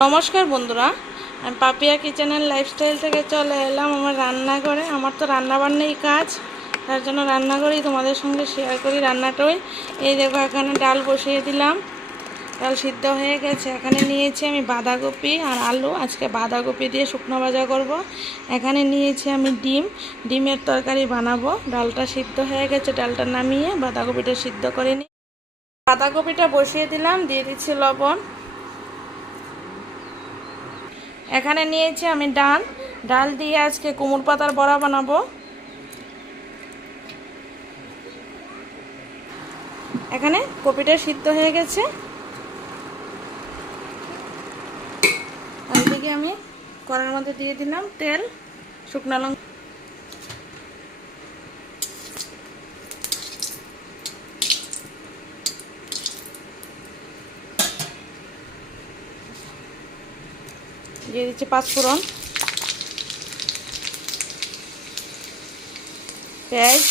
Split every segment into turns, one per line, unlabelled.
নমস্কার বন্ধুরা, আমি পাপিয়া কিচেন কিচেনের লাইফস্টাইল থেকে চলে এলাম আমার রান্নাঘরে। আমার তো রান্নাবান্নাই কাজ, তার জন্য রান্নাঘরেই তোমাদের সঙ্গে শেয়ার করি রান্নাটাই। এই দেখো, এখানে ডাল বসিয়ে দিলাম। ডাল সিদ্ধ হয়ে গেছে। এখানে নিয়েছি আমি বাঁধাকপি আর আলু। আজকে বাঁধাকপি দিয়ে শুকনো ভাজা করব। এখানে নিয়েছি আমি ডিম। ডিমের তরকারি বানাবো। ডালটা সিদ্ধ হয়ে গেছে, ডালটা নামিয়ে বাঁধাকপিটা সিদ্ধ করে নিই বাঁধাকপিটা বসিয়ে দিলাম, দিয়ে দিচ্ছি লবণ। এখানে নিয়েছি আমি ডাল। ডাল দিয়ে আজকে কুমড় পাতার বড়া বানাবো। এখানে কপিটা সিদ্ধ হয়ে গেছে। আমি কড়ার মধ্যে দিয়ে দিলাম তেল, শুকনো লঙ্কা। দিচ্ছি পাঁচফোড়ন পেঁয়াজ।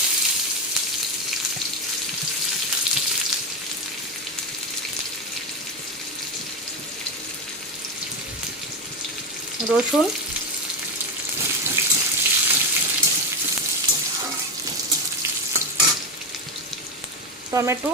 রসুন। টমেটো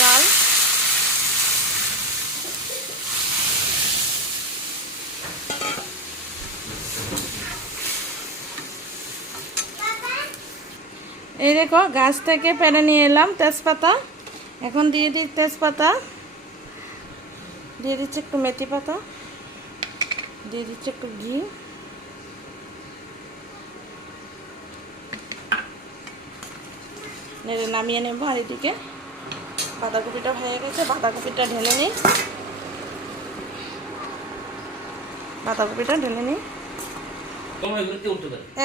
ডাল এই দেখো, গাছ থেকে পেরে নিয়ে এলাম তেজপাতা। এখন দিয়ে দিই তেজপাতা। দিয়ে দিচ্ছি একটু মেথি পাতা। দিয়ে দিচ্ছি একটু ঘি। নেড়ে নামিয়ে নেব আর এদিকে বাঁধাকপিটা হয়ে গেছে। বাঁধাকপিটা ঢেলে নিই। বাঁধাকপিটা ঢেলে নিই।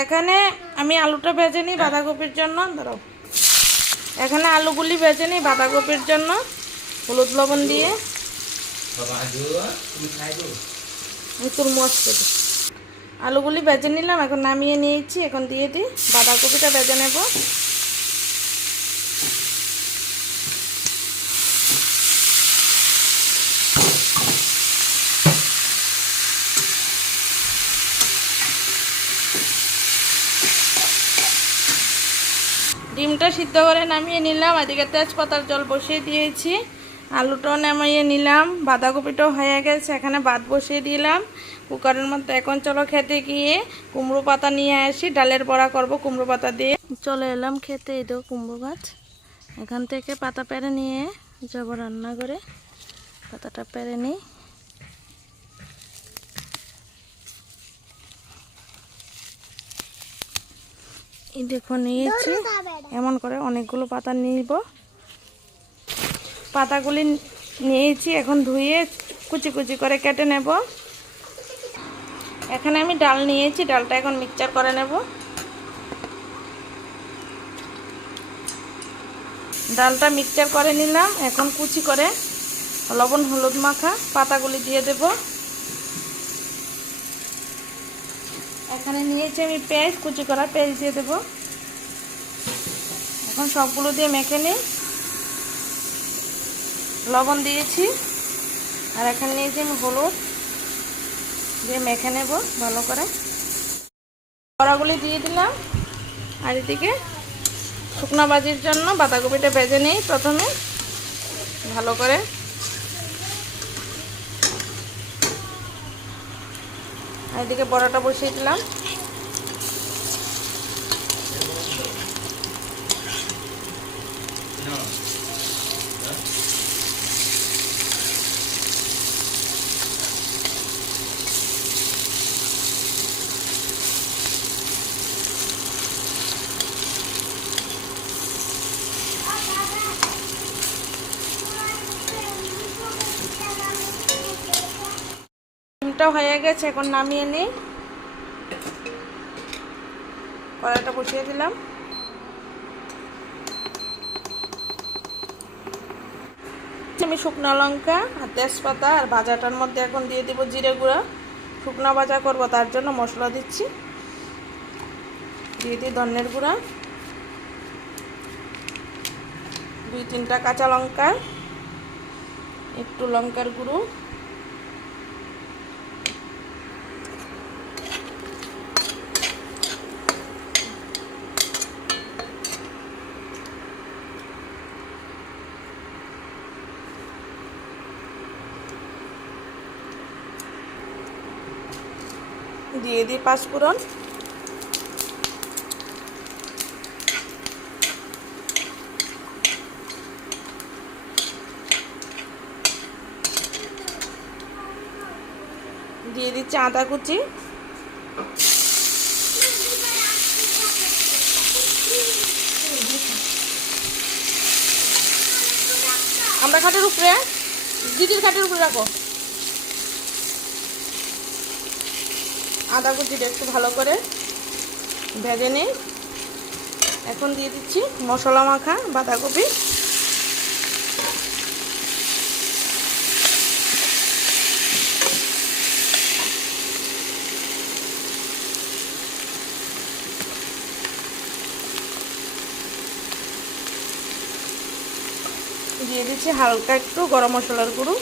এখানে আমি আলুটা ভেজে নিই বাঁধাকপির জন্য ধরো। এখানে আলুগুলি ভেজে নিই বাঁধাকপির জন্য হলুদ লবণ দিয়ে। আলুগুলি ভেজে নিলাম এখন নামিয়ে নিয়েছি এখন দিয়ে দিই। বাঁধাকপিটা ভেজে নেব। ডিমটা সিদ্ধ করে নামিয়ে নিলাম, এদিকে তেজপাতার জল বসিয়ে দিয়েছি, আলুটাও নামিয়ে নিলাম, বাঁধাকপিটাও হয়ে গেছে, এখানে ভাত বসিয়ে দিলাম, কুকারের মধ্যে এখন চলো খেতে গিয়ে কুমড়ো পাতা নিয়ে আসি, ডালের বড়া করব কুমড়ো পাতা দিয়ে। চলে এলাম খেতে, এই তো কুমড়ো গাছ, এখান থেকে পাতা পেরে নিয়ে যাব রান্না করে, পাতাটা পেরে নিই। এই দেখো নিয়েছি। এমন করে অনেকগুলো পাতা নিব। পাতাগুলি নিয়েছি এখন ধুয়ে কুচি কুচি করে কেটে নেব। এখানে আমি ডাল নিয়েছি ডালটা এখন মিক্সচার করে নেব। ডালটা মিক্সচার করে নিলাম এখন কুচি করে লবণ হলুদ মাখা পাতাগুলি দিয়ে দেব। এখানে নিয়েছি আমি পেঁয়াজ, কুচি করা পেঁয়াজ দিয়ে দেবো। এখন সবগুলো দিয়ে মেখে নিই। লবণ দিয়েছি। আর এখানে নিয়েছি আমি হলুদ। দিয়ে মেখে নেব ভালো করে। বড়াগুলি দিয়ে দিলাম। আর এদিকে শুকনো বাজির জন্য বাঁধাকপিটা ভেজে নিই প্রথমে। ভালো করে। এদিকে বড়াটা বসিয়ে দিলাম। হয়ে গেছে, এখন নামিয়ে নিই। কড়াইটা বসিয়ে দিলাম। আমি শুকনো লঙ্কা আর তেজপাতা আর ভাজাটার মধ্যে এখন দিয়ে দিব জিরে গুঁড়া। শুকনো ভাজা করব, তার জন্য মশলা দিচ্ছি। দিয়ে দিই ধনের গুঁড়া। দুই তিনটা কাঁচা লঙ্কা, একটু লঙ্কার গুঁড়ো। দিয়ে দিই পাঁচফোড়ন দিয়ে দিচ্ছি আদা কুচি। আমরা খাটের উপরে দিদির খাটের উপরে রাখো। আদা কুচিটা একটু ভালো করে ভেজে নিই। এখন দিয়ে দিচ্ছি মশলা মাখা বাঁধাকপি। দিয়ে দিচ্ছি হালকা একটু গরম মশলার গুঁড়ো।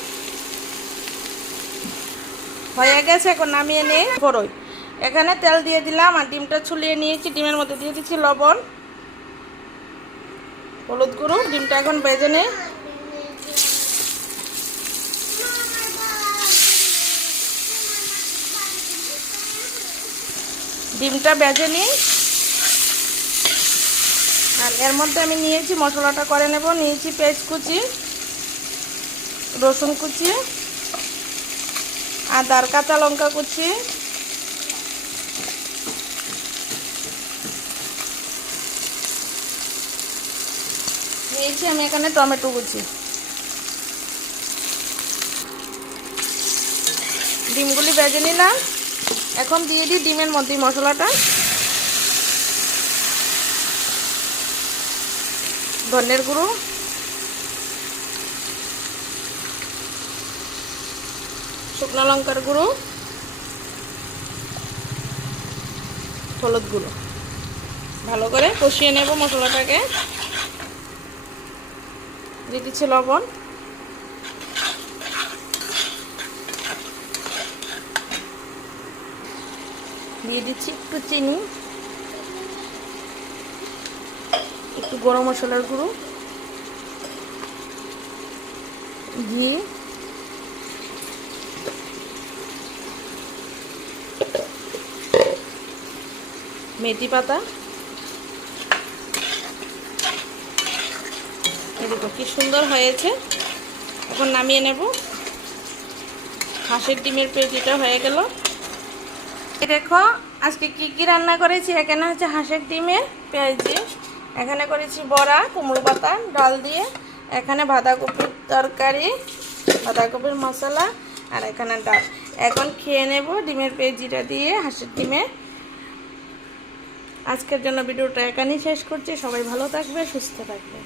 হয়ে গেছে, এখন নামিয়ে নিয়ে বড়ই। এখানে তেল দিয়ে দিলাম আর ডিমটা ছুলিয়ে নিয়েছি। ডিমের মধ্যে দিয়ে দিচ্ছি লবণ। হলুদ গুঁড়ো। ডিমটা এখন বেজে নিই ডিমটা বেজে নিই আর এর মধ্যে আমি নিয়েছি মশলাটা করে নেব। নিয়েছি পেঁয়াজ কুচি, রসুন কুচি। আদার কাঁচা লঙ্কা কুচি। আমি এখানে টমেটো কুচি। ডিমগুলি বেজে নিলাম। এখন দিয়ে দিই ডিমের মধ্যে মশলাটা। ধনের গুঁড়ো। শুকনো লঙ্কার গুঁড়ো, হলুদ গুঁড়ো। ভালো করে কষিয়ে নেব মশলাটাকে। দিয়ে দিচ্ছি লবণ। দিয়ে দিচ্ছি একটু চিনি। একটু গরম মশলার গুঁড়ো। ঘি মেথি পাতা। দেখো কি সুন্দর হয়েছে। এখন নামিয়ে নেব। হাঁসের ডিমের পেটিটা হয়ে গেল। দেখো, আজকে কি কি রান্না করেছি? এখানে হচ্ছে হাঁসের ডিমের পেঁয়াজি। এখানে করেছি বড়া, কুমড়ো পাতা, ডাল দিয়ে। এখানে বাঁধাকপির তরকারি, বাঁধাকপির মশলা আর এখানে ডাল। এখন খেয়ে নেব ডিমের পেঁয়াজিটা দিয়ে হাঁসের ডিমে। আজকের জন্য ভিডিওটা এখানেই শেষ করছি। সবাই ভালো থাকবে সুস্থ থাকবে।